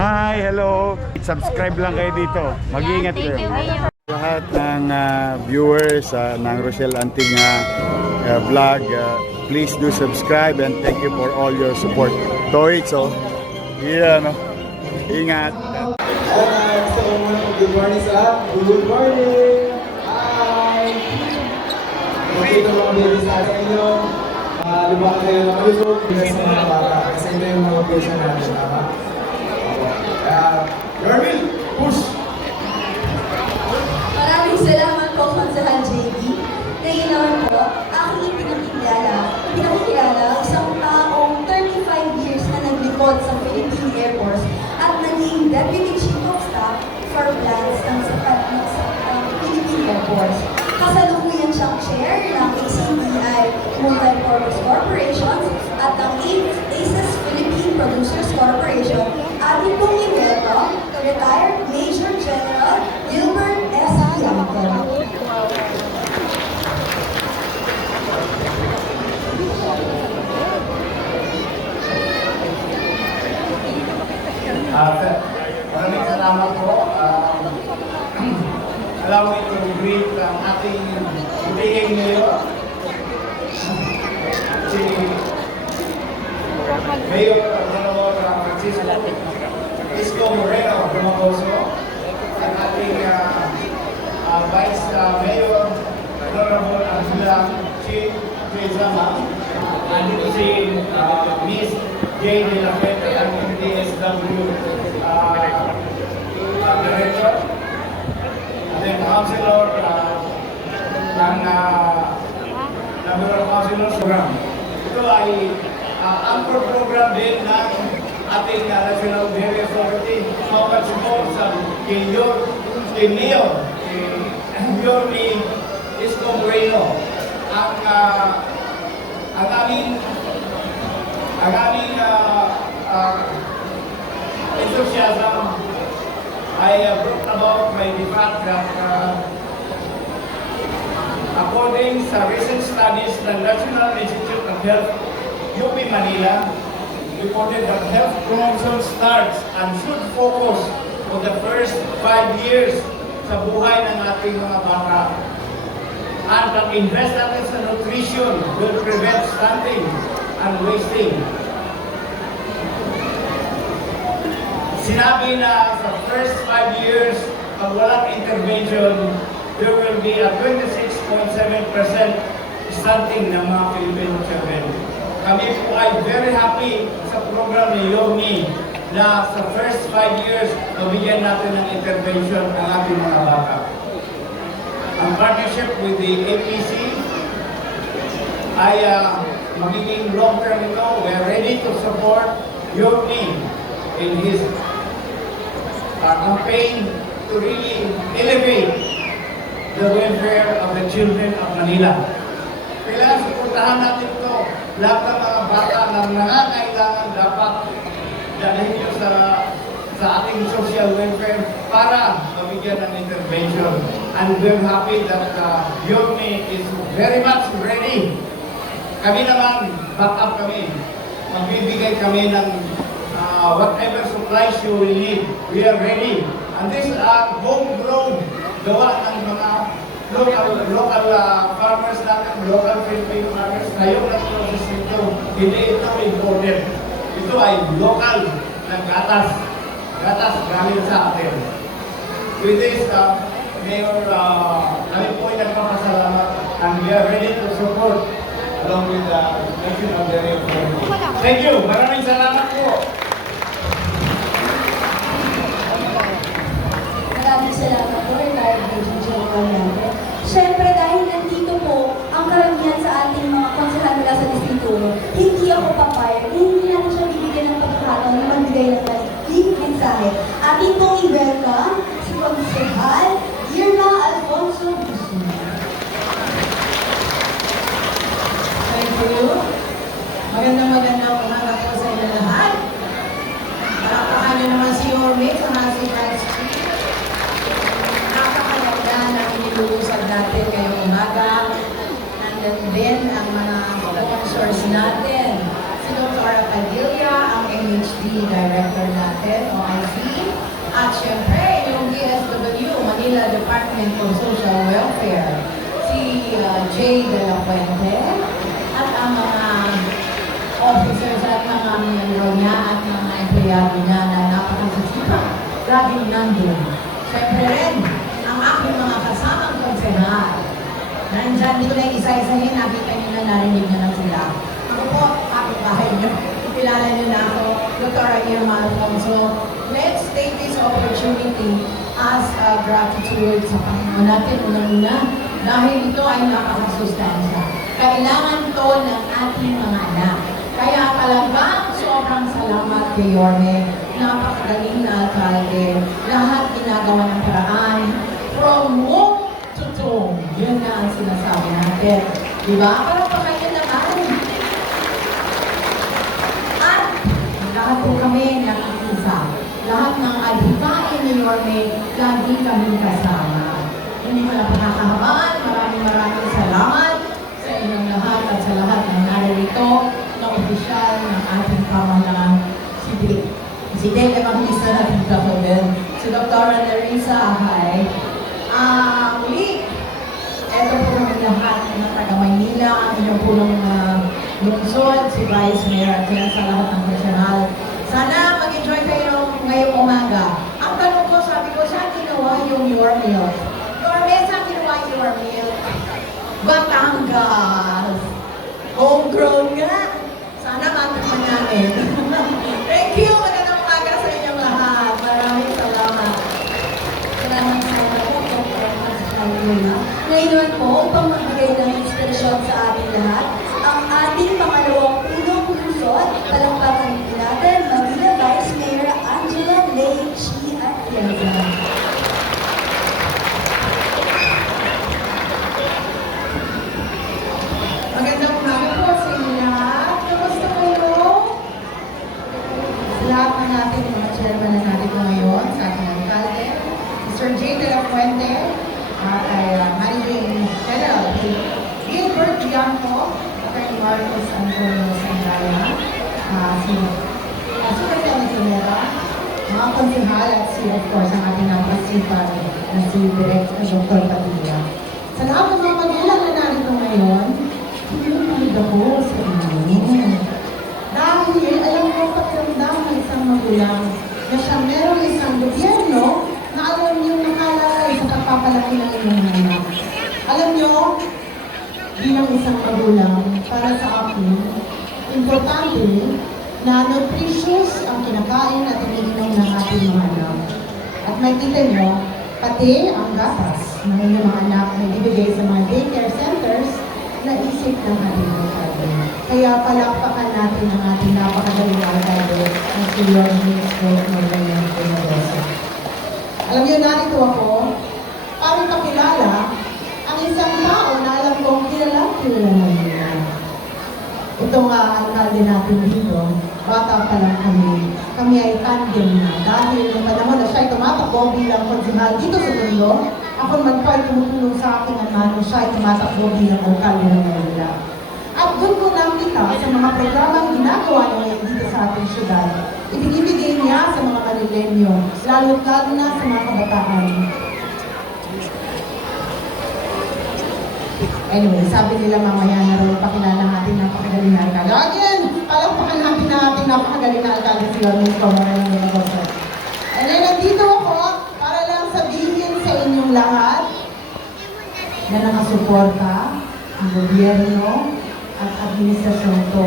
Hi, hello. Subscribe lang kayo dito. Mag-iingat kayo. Lahat ng viewers ng Rochelle Anting vlog, please do subscribe and thank you for all your support. Toits, oh. Yeah, no. Ingat. So, good morning sa lahat. Good morning. Hi. Okay, ito mga baby sa inyo. Lumakan kayo na malusog. Bigas sa mga bata. Kasi ito yung mga pesa natin. Tama? Garvin, push! Maraming salamat po, Konsahan JB. Ngayon naman po, aking pinakikilala isang taong 35 years na naglikod sa Philippine Air Force at naging Deputy Chief of Staff for Plans ng Philippine Air Force. Kasalukuyan siyang chair ng ACBI Multipurpose Corporations at ng ACES Philippine Producers Corporation. Atin pong i-welcome retired Major General Gilbert S. Bianco. Maraming salamat po. Allow me to greet ang ating meeting ngayon. Si Mayor Honorable Francisco Moreno Dumagoso, ang ating Vice Mayor Honorable Angela Chief Quezama, andito si Miss Jane De La Fuente, ang DSW Director, and then Councilor ng Number of Councilors Program. Ito ay anchor program din ng ating National Dairy Authority. Support sa Mayor Yorme Isko Moreno. Ang aming enthusiasm ay brought about by the fact that according sa recent studies ng National Institute of Health, UP Manila, reported that health promotion starts and should focus on the first 5 years sa buhay ng ating mga bata. And pag-invest natin sa nutrition will prevent stunting and wasting. Sinabi na sa first 5 years, pag walang intervention, there will be a 26.7% stunting ng mga Filipino children. Kami po ay very happy sa program ni Yorme na sa first 5 years, mabigyan natin ng intervention ang ating mga bata. Ang partnership with the APC ay magiging long-term ito. We are ready to support Yorme in his campaign to really elevate the welfare of the children of Manila. Kailangan suportahan natin ito. Lahat ng mga bata na nangangailangan dapat dalhin ito sa ating social welfare para mabigyan ng intervention. And we're happy that Yorme is very much ready. Kami naman, back up kami. Magbibigay kami ng whatever supplies you will need. We are ready. And this homegrown gawa ng mga local farmers natin, local Filipino farmers. Ngayong nag-process ito, hindi ito imported. Ito ay local na gatas. Gatas galing sa atin. With this, Mayor, kami po ay nagpapasalamat and we are ready to support along with the National Dairy Authority. Thank you. Maraming salamat po. Maraming salamat po, retired Major General Bianco. Siyempre, dahil nandito po ang karamihan sa ating mga konsehan nila sa distrito, hindi ako papayag, hindi natin siya bibigyan ng pagkakataon na magbigay ng maliging mensahe. Ating pong i-welcome si Konsehal Irma Alfonso Guzman. Thank you. Magandang umaga po sa inyo lahat. Parapakan niyo naman si Yorme sa si Vice Chief. Napakaganda na inilulusad natin ngayong umaga. Nandun din ang mga sponsors natin. Si Dr. Padilla, ang MHD Director natin, OIC. At syempre, yung DSWD, Manila Department of Social Welfare, si Jay De La Fuente, at ang mga officers at mga miyembro niya at mga empleyado niya na napakasasipag. Laging nandun. Siyempre rin, ang aking mga kasamang konsehal. Nandyan, hindi ko na isa-isahin, nakita niyo na, narinig niyo na sila. Ako po, aking bahay niyo. Kilala niyo na ako, Dr. Irma Alfonso. Let's take this opportunity as a gratitude sa Panginoon natin, unang-una, dahil ito ay napakasustansya. Kailangan to ng ating mga anak. Kaya talagang sobrang salamat kay Yorme. Napakagaling na alkalde. Lahat ginagawa ng paraan. From womb to tomb. Yun na ang sinasabi natin. Diba? Para pa kayo naman. At lahat po kami nakikisa. Lahat ng adhikain ni Yorme, lagi kami kasama. Hindi ko na pakakahabaan. Maraming salamat sa inyong lahat at sa lahat ng naririto na opisyal ng ating pamahalaan, si Dave Evangelista na dito ko din, si Dr. Larissa Ahay. Muli, eto po kami lahat ng taga Maynila, ang inyong punong lungsod, si Vice Mayor at yan sa lahat ng personal. Sana mag-enjoy kayo ngayong umaga. Ang tanong ko, sabi ko, saan ginawa yung your meal? Saan ginawa your meal? Batangas! Homegrown nga! Sana matikman namin. Thank you! Magandang umaga sa inyong lahat. Maraming salamat. Maraming salamat po, Dr. Alcalde. Ngayon po, upang magbigay ng inspirasyon sa ating lahat, ang ating pangalawang punong lungsod, palakpakan natin, Manila Vice Mayor Angela Lei Chi Atienza. Magandang umaga po sa inyo lahat. Kamusta kayo? Sa lahat na natin, mga chairman na natin ngayon, sa ating alkalde, si Sir Jay De La Fuente, kay Managing General, Gilbert Bianco, kay Marcos Antonio Sandaya, si Superintendent Sonera, mga konsehal at si, of course, ang ating napasipag na si Direct Dr. Padilla. Sa lahat ng mga magulang na narito ngayon, pinipilid ako sa inyo. Dahil alam ko pakiramdam ng isang magulang na siya merong isang gobyerno na alam niyo nakalagay sa pagpapalaki ng inyong anak. Alam niyo, bilang isang magulang, para sa akin, importante na nutritious ang kinakain at iniinom ng ating mga anak. At makikita niyo, pati ang gatas ng inyong mga anak na ibigay sa mga daycare centers na isip ng ating alkalde. Kaya palakpakan natin ang ating napakagaling alkalde ng si Lord Ministro Norman Peñalosa. Alam niyo, narito ako para pakilala ang isang tao na alam kong kilala na niya. Itong alkalde natin dito, bata pa lang kami ay tandem na. Dahil noong panahon na siya ay tumatakbo bilang konsehal dito sa mundo, ako naman po ay tumutulong sa aking ama na siya ay tumatakbo bilang alkalde ng Manila. At doon ko nakita sa mga programang ginagawa niya dito sa ating syudad, ibinibigay niya sa mga Manilenyo, lalo-lalo na sa mga kabataan. Anyway, sabi nila mamaya na rin pakilala natin napakagaling na alkalde. Again, palakpakan natin na ating napakagaling na alkalde si Lord Comaran ng Negosyo. And then, nandito ako para lang sabihin sa inyong lahat na nakasuporta ang gobyerno at administrasyon to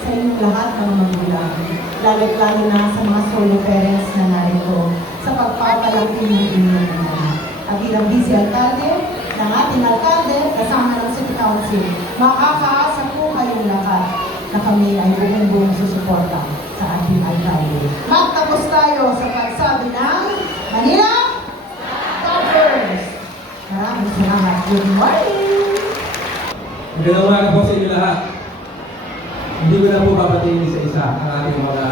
sa inyong lahat ng magulang. Lalo-lalo na sa mga solo parents na narito sa pagpapalaki ng inyong anak. At bilang vice-alkalde, ng ating alkalde, kasama ng City Council, makakaasa po kayong lahat na kami ay buong-buong susuporta sa ating alkalde. Magtapos tayo sa pagsabi ng Manila Toppers! Maraming salamat. Good morning! Magandang umaga po sa inyo lahat. Hindi ko na po papatingin isa-isa ang ating mga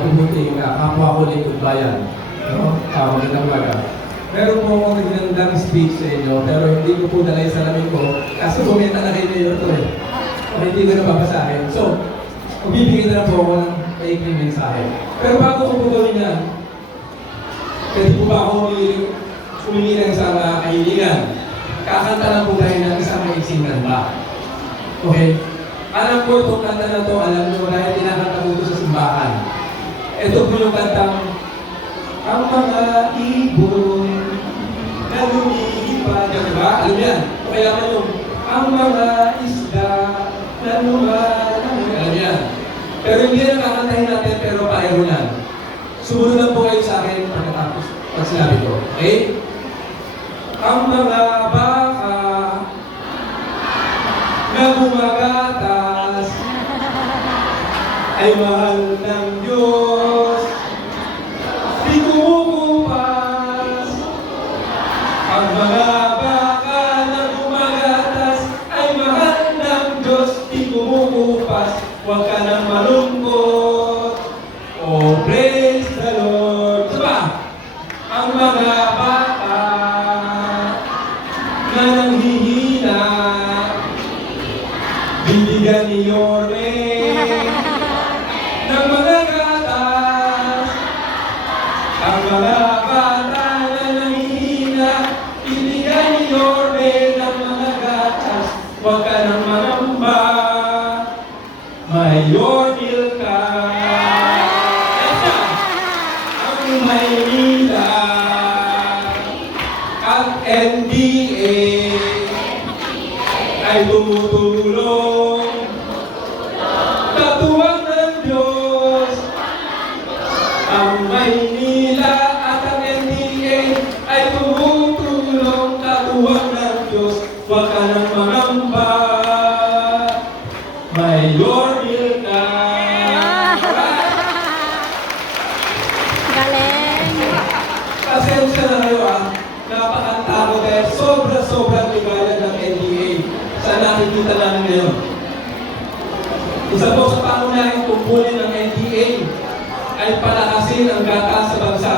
pumuting kapwa ko ng bayan. Magandang umaga. Meron po akong nagandang speech sa inyo, pero hindi ko po dala yung salamin ko kasi bumenta na kayo mayor to eh. Hindi ko na papasahin. So, magbibigay na lang po ako ng maikling mensahe. Pero bago ko po gawin yan, po ba ako humingi ng isang kahilingan? Kakanta lang po tayo ng isang maiksing kanta. Okay? Alam ko itong kanta na to, alam nyo dahil tinakanta ko ito sa simbahan. Ito po yung kantang ang mga ibon na lumilipad. Diba? Alam yan? O kaya man yung ang mga isda na lumalangoy. Alam yan? Pero hindi na kakantahin natin, pero paero lang. Sumunod lang po kayo sa akin pagkatapos pag sinabi ko. Okay? Ang mga baka na gumagatas ay mahal ng Diyos. Di kumukupas. Ang mga baka na gumagatas ay mahal ng Diyos. Di kumukupas. Huwag ka nang malungkot. Oh, praise the Lord. Diba? Ang mga baka na nanghihina, bibigyan ni Yorme ng mga gatas. Ang mga bata na nanghihina, bibigyan ni Yorme ng mga gatas. Huwag ka nang mangamba, may Yormil ka. Ang Maynila at NDA ay tumutulong. Katuwang ng Diyos. Ang Maynila at ang NDA ay tumutulong. Katuwang ng Diyos. Huwag ka nang mangamba. May Yormil ka. Galing. Pasensya na kayo napakanta ko dahil sobrang ligaya ng NDA sa nakikita namin ngayon. Isa po sa pangunahing tungkulin ng NDA ay palakasin ang gatas sa bansa.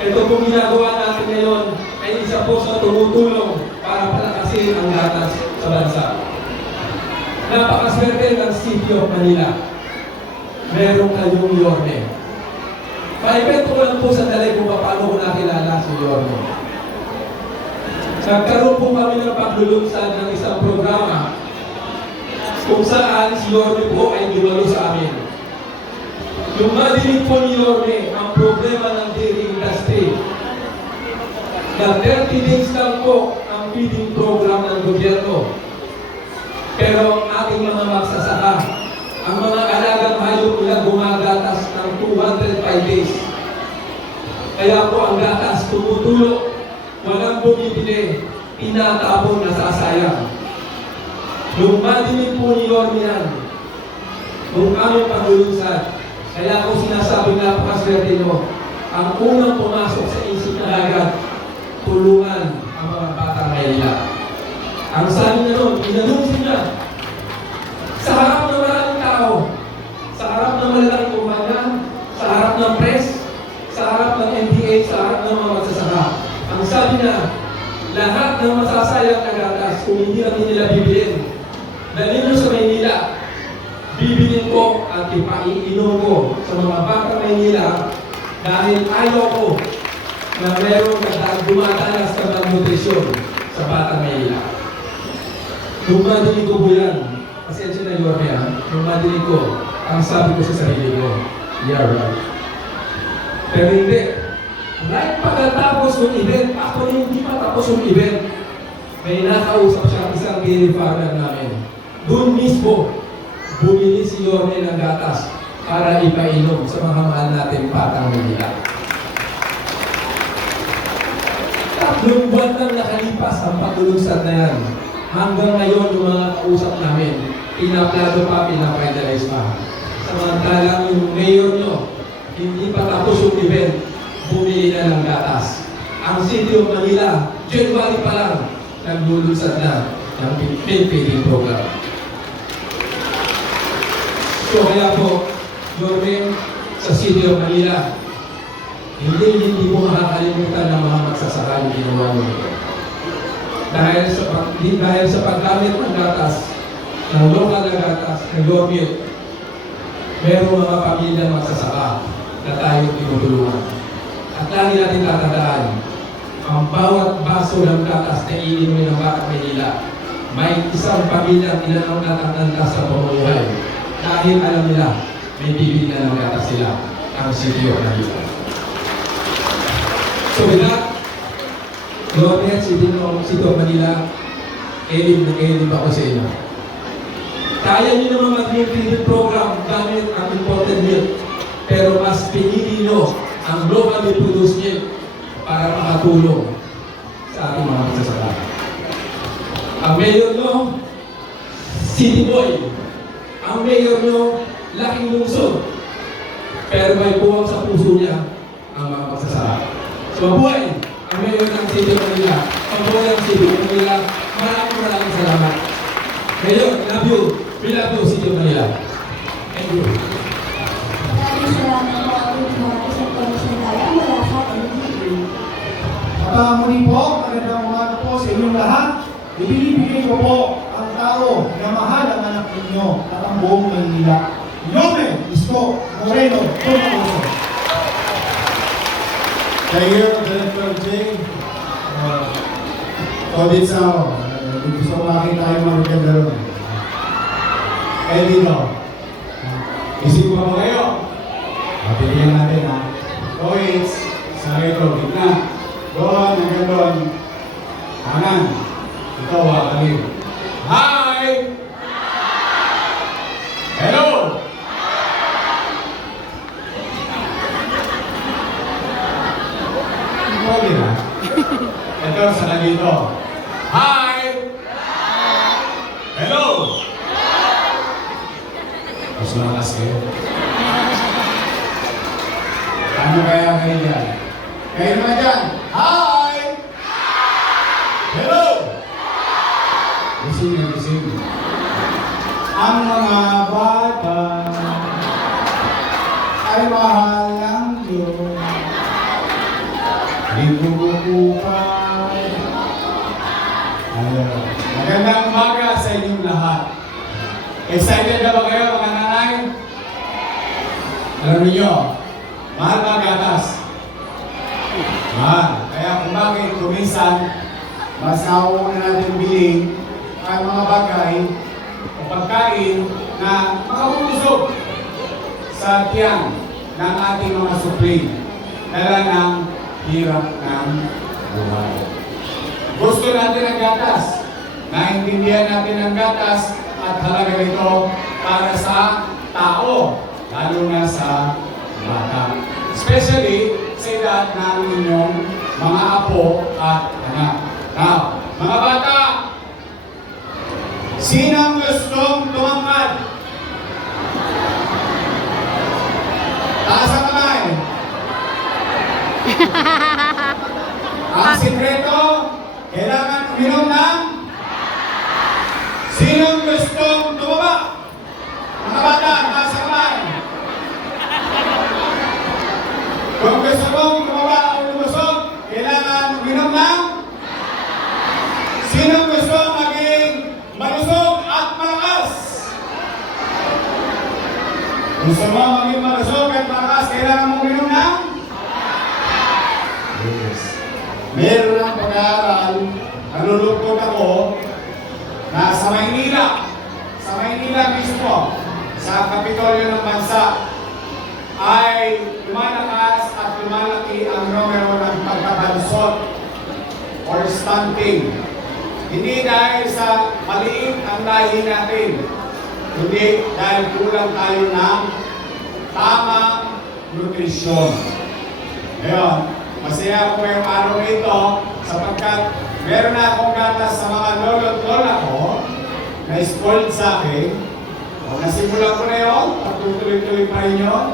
Ito pong ginagawa natin ngayon ay isa po sa tumutulong para palakasin ang gatas sa bansa. Napakaswerte ng City of Manila. Meron kayong Yorme. Maipento ko lang po sandali kung paano ko nakilala si Yorme. Nagkaroon po kami ng paglulunsad ng isang programa kung saan si Yorme po ay dumalo sa amin. Yung madinig po ni Yorme ang problema ng dairy industry na 30 days lang po ang feeding program ng gobyerno. Pero ang ating mga magsasaka, ang mga alagang hayop nila gumagatas ng 205 days. Kaya po ang gatas tumutulog, walang bumibili, tinatapon, nasasayang. Nung madinig po ni Yorme yan, nung aming paglulunsad, kaya ko sinasabing napakaswerte nyo, ang unang pumasok sa isip na agad, tulungan ang mga batang Maynila. Ang sabi na nun, inanunsin niya, sa harap ng maraming tao, sa harap ng malalaking kumpanya, sa harap ng press, sa harap ng NDA, sa harap ng mga magsasaka. Ang sabi niya, lahat ng masasayang na gatas, kung hindi natin nila bibilin, dalhin nyo sa Maynila, bibilin ko at ipaiinom ko sa mga batang Maynila dahil ayaw ko na meron dumatalas na malnutrisyon sa batang Maynila. Nung madinig ko po yan, pasensya na Yorme nung madinig ko, ang sabi ko sa sarili ko, yeah, right. Pero hindi. Right pagkatapos ng event, actually hindi pa tapos yung event, may nakausap siya isang dairy farmer namin. Doon mismo, bumili si Yorme ng gatas para ipainom sa mga mahal natin batang Maynila. Tatlong buwan lang nakalipas ang paglulunsad na yan. Hanggang ngayon yung mga kausap namin, pinaplado pa, pinapidalize pa. Samantalang yung mayor nyo, hindi pa tapos yung event, bumili na ng gatas. Ang City of Manila, January pa lang, naglulunsad na ng feeding program. So kaya po, Yorme, sa City of Manila, hindi mo makakalimutan ng mga magsasaka yung ginawa nyo ito. Dahil sa paggamit ng gatas, ng lokal na gatas, ng Yorme, merong mga pamilya magsasaka na tayong tinutulungan. At lagi natin tatandaan, ang bawat baso ng gatas na iinumin ng Batang Maynila, may isang pamilyang inanong natatanda sa pamumuhay. Dahil alam nila, may bibili na ng gatas sila, ang City of Manila. So with that, Government, City of Manila, elib ako sa inyo. Kaya nyo naman mag-milk feeding program gamit ang imported milk, pero mas pinili nyo ang locally produced milk para makatulong sa ating mga magsasaka. Ang mayor nyo, city boy. Ang mayor nyo, laking lungsod. Pero may puwang sa puso niya ang mga magsasaka. So mabuhay ang mayor ng City of Manila. Mabuhay ang City of Manila. Maraming salamat. Mayor, love you. We love you, City of Manila. Thank you. Maraming salamat po ang mga isang komisyonarya mula sa NDA. At muli po, magandang umaga po sa inyong lahat. Ibinibigay ko po ang tao na mahal ang anak ninyo at ang buong Maynila. Nome, Isko, Moreno, Tumacoso. Thank you, Director J. Audit sa ako. Gusto ko makita yung mga maganda ron. Eh dito. Isip ko ba kayo? Mapilihan natin ha. Audits, sa ito, gitna. Doon, hanggang doon. Kanan. Ito, kaliw. Hi! Hello! Okay na. Ito, sa dito. Hi! Hello! Mas malakas kayo. Ano kaya kayo dyan? Kayo naman dyan. Hi! Hello! Gising na gising. Ang mga bata ay mahal ng Diyos. Libubukupan. Magandang umaga sa inyong lahat. Excited na ba kayo mga nanay? Alam niyo, mahal ba gatas? Mahal. Kaya kung bakit kuminsan, mas nauuna natin bilhin ang mga bagay o pagkain na makabubusog sa tiyan ng ating mga supling. Dala ng hirap ng buhay. Gusto natin ang gatas. Naintindihan natin ang gatas at halaga nito para sa tao, lalo na sa bata. Especially sa edad ng inyong mga apo at anak. Now, mga bata, sinong gustong tumangkad? Taas ang kamay. Ang sikreto, kailangan uminom ng sinong gustong tumaba? Mga bata, taas ang kamay. Kung gusto mong tumaba o lumusog, kailangan uminom ng sinong gusto maging malusog at malakas? Gusto mo maging malusog at malakas, kailangan mo uminom ng? Yes. Meron ng pag-aaral, nalulungkot ako, na sa Maynila mismo, sa Kapitolyo ng Bansa, ay lumalakas at lumalaki ang numero ng pagkabansot or stunting. Hindi dahil sa maliit ang lahi natin, kundi dahil kulang tayo ng tamang nutrisyon. Ngayon, masaya ako ngayong araw ito sapagkat meron na akong gatas sa mga lolo at lola ko na spoiled sa akin. O nasimulan ko na yun, at tutuloy-tuloy pa rin yun.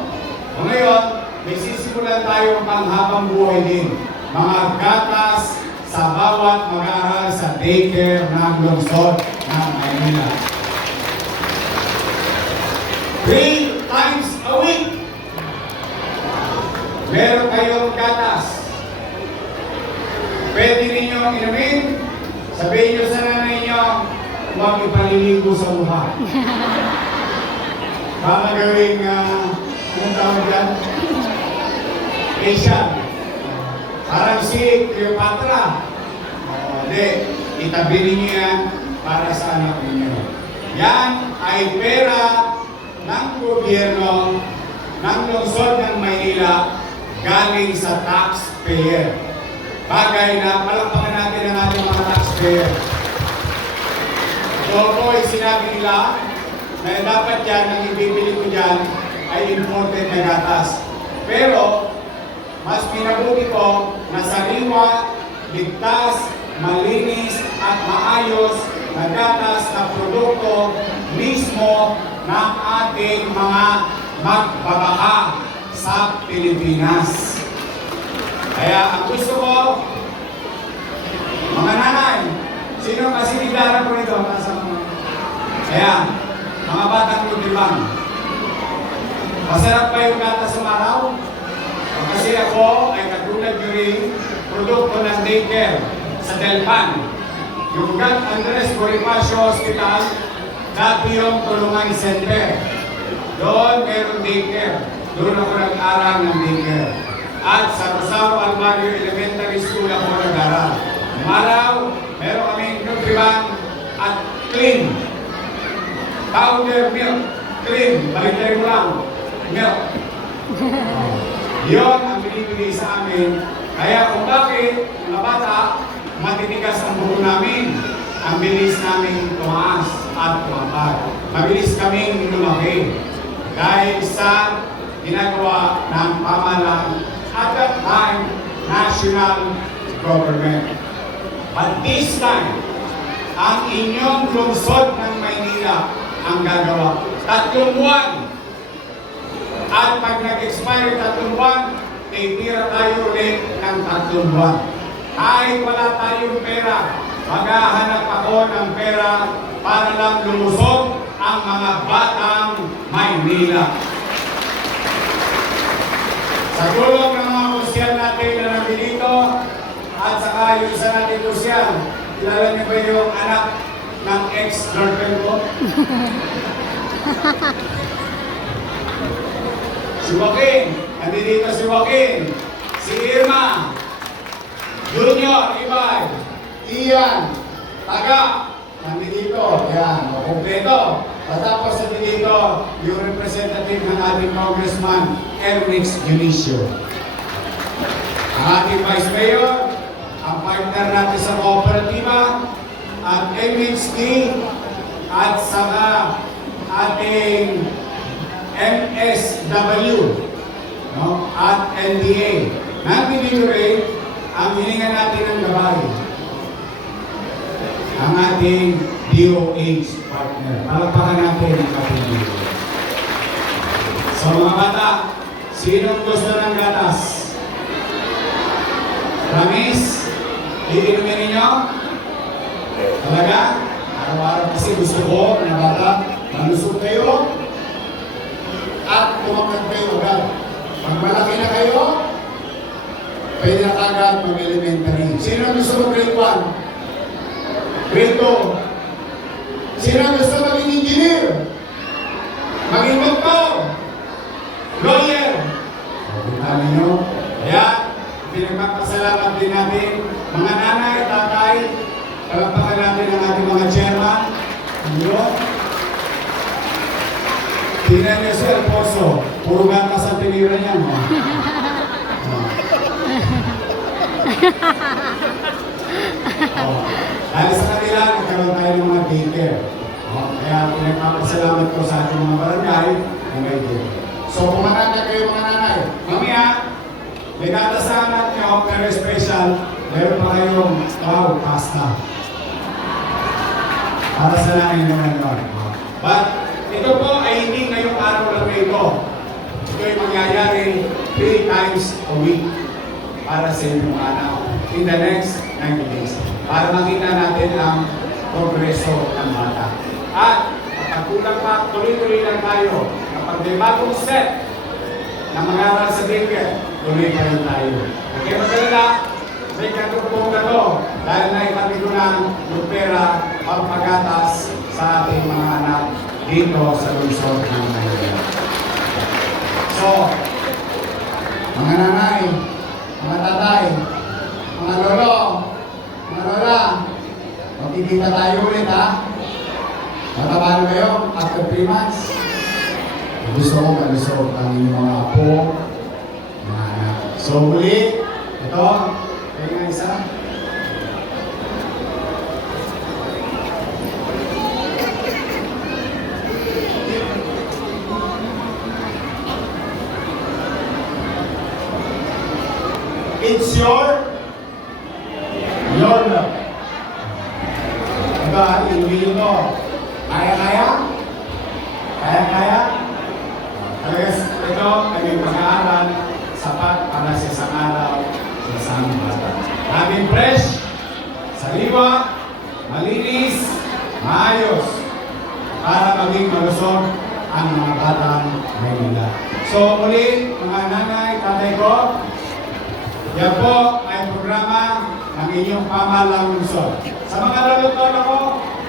O ngayon, may sisimulan tayong panghabang buhay din. Mga gatas sa bawat mag-aaral sa daycare ng lungsod ng Maynila. 3 times a week, meron kayong gatas. Pwede ninyong inumin, sabihin nyo sa nanay nyo, huwag ipaliligo sa mukha. Baka gawing, anong tawag yan? Asian. Parang si Cleopatra. Hindi, itabi ninyo yan para sa anak ninyo. Yan ay pera ng gobyerno ng lungsod ng Maynila galing sa taxpayer. Bagay na palakpakan natin ang ating mga taxpayer. So po ay sinabi nila na dapat yan, ang ibibili ko dyan ay imported na gatas. Pero, mas pinabuti ko na sariwa, ligtas, malinis at maayos na gatas na produkto mismo ng ating mga magbabaka sa Pilipinas. Kaya ang gusto ko, mga nanay, sino kasi nilala ko nito? Kaya, mga batang lutibang, masarap pa yung gatas sa araw? Kasi ako ay katulad nyo rin, produkto ng daycare sa Delpan. Yung Gan Andres Bonifacio Hospital, dati yung tulungan center. Doon meron daycare. Doon ako nag-aral ng daycare. At sa Rosario Almario Elementary School ako nag-aral. Malaw, meron kaming nutriban at clean. Powder milk, clean, balik mo lang, milk. Yun ang binibigay sa amin. Kaya kung bakit, mga bata, matitigas ang buho namin. Ang bilis namin tumaas at tumapag. Mabilis kaming lumaki. Dahil sa ginagawa ng pamahalaan at that time, national government. But this time, ang inyong lungsod ng Maynila ang gagawa. 3 buwan. At pag nag-expire 3 buwan, titira tayo ulit ng 3 buwan. Kahit wala tayong pera, maghahanap ako ng pera para lang lumusog ang mga batang Maynila. Sa tulong ng mga kusyal natin na nandito at saka yung isa natin kusyal, kilala niyo ba yung anak ng ex-girlfriend ko? Si Joaquin, nandito si Joaquin, si Irma, Junior, Ibay, Ian, Taga, nandito, yan, kompleto. Patapos nandito, yung representative ng ating congressman, Erwix Junicio. Ang ating vice mayor, ang partner natin sa kooperatiba, at MHT, at saka ating MSW, no? At NDA. Nandito rin ang hiningan natin ng gabay. Ang ating DOH partner. Palakpakan natin ang ating DOH. Sa mga bata, sinong gusto ng gatas? Promise? Iinumin ninyo? Talaga? Araw-araw kasi gusto ko ng bata, manusog kayo at tumakad kayo agad. Pag malaki na kayo, pwede na kagad mag-elementary. Sino ang gusto mag-grade 1? Grade 2? Sino ang gusto maging engineer? Maging doktor? Lawyer? Sabi ninyo. Kaya, pinagpapasalamat din natin mga nanay, tatay, palakpakan natin ang ating mga chairman. Yun. Tingnan niyo si Alfonso, puro gatas ang tinira niya. No? Dahil sa kanila, nagkaroon tayo ng mga daycare. Kaya pinagpapasalamat ko sa ating mga barangay na may daycare. So, pumanatag kayo mga nanay. Mamaya, may gatas sa anak niyo, pero special, meron pa kayong pasta. Para sa nanay naman yun. But, ito po ay hindi ngayong araw lang ito. Ito ay mangyayari 3 times a week para sa inyong anak in the next 90 days. Para makita natin ang progreso ng bata. At kapag kulang pa, tuloy-tuloy lang tayo. Kapag may bagong set na mag-aaral sa daycare, tuloy pa rin tayo. Okay, magkalala, may katupong na to dahil naipati ko na yung pera pagpagatas sa ating mga anak dito sa lungsod ng Maynila. So, mga nanay, mga tatay, Magkikita tayo ulit, ha? Matabalo kayo after 3 months. Gusto ko malusog ang inyong mga apo, mga anak. So muli, ito, kayo nga isa. It's your love. Diba, hindi ito. Kaya-kaya? Kaya-kaya? Talaga ito, naging pag-aaral, sapat para sa isang araw, sa isang bata. Laging fresh, sariwa, malinis, maayos, para maging malusog ang mga batang Maynila. So muli, mga nanay, tatay ko, yan po ay programa ng inyong pamahalang lungsod. Sa mga lolo-lolo ko,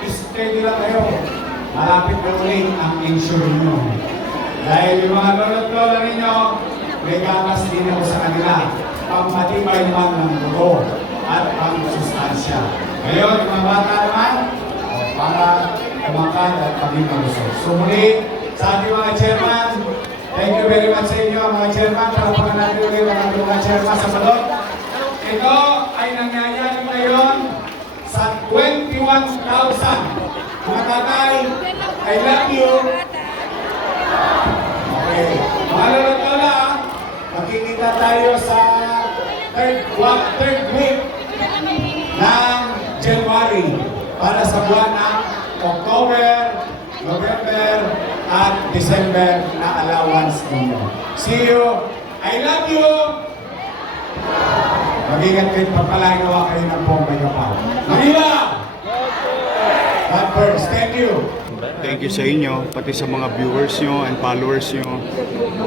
steady lang kayo. Malapit na ulit ang insure ninyo. Dahil yung mga lolo-lolo ninyo, may gamas din ako sa kanila. Pagmatibay naman ng dugo at pang-sustansya. Ngayon, yung mga bata naman, para kumangkad at maging malusog. So muli, sa ating mga chairman, thank you very much sa inyo, mga chairman. Para pa natin ulit ang ating mga chairman sa balot. Ito ay nangyayari ngayon sa 21,000. Mga tatay, I love you. Okay. Mga lolotola, magkikita tayo sa third week ng January para sa buwan ng October, November, at December na allowance ninyo. See you. I love you. Mag-ingat kayo, pagpalainawa kayo ng Bombay Kapal. Manila! God first. Thank you. Thank you sa inyo, pati sa mga viewers nyo and followers nyo.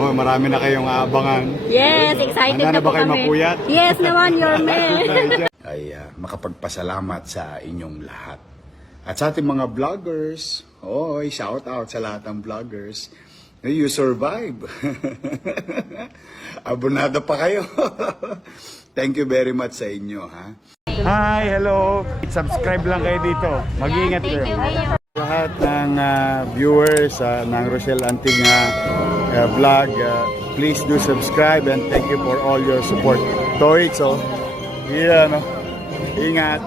Oh, marami na kayong aabangan. Yes, excited Handa na ba po kayo kami. mapuyat? Yes naman, your man. Ay makapagpasalamat sa inyong lahat. At sa ating mga vloggers, shout out sa lahat ng vloggers. You survive. Abonado pa kayo. Thank you very much sa inyo, ha? Hi, hello. Subscribe lang kayo dito. Mag-iingat kayo. Lahat ng viewers ng Rochelle Anting vlog, please do subscribe and thank you for all your support. Toits, yeah, no? Ingat.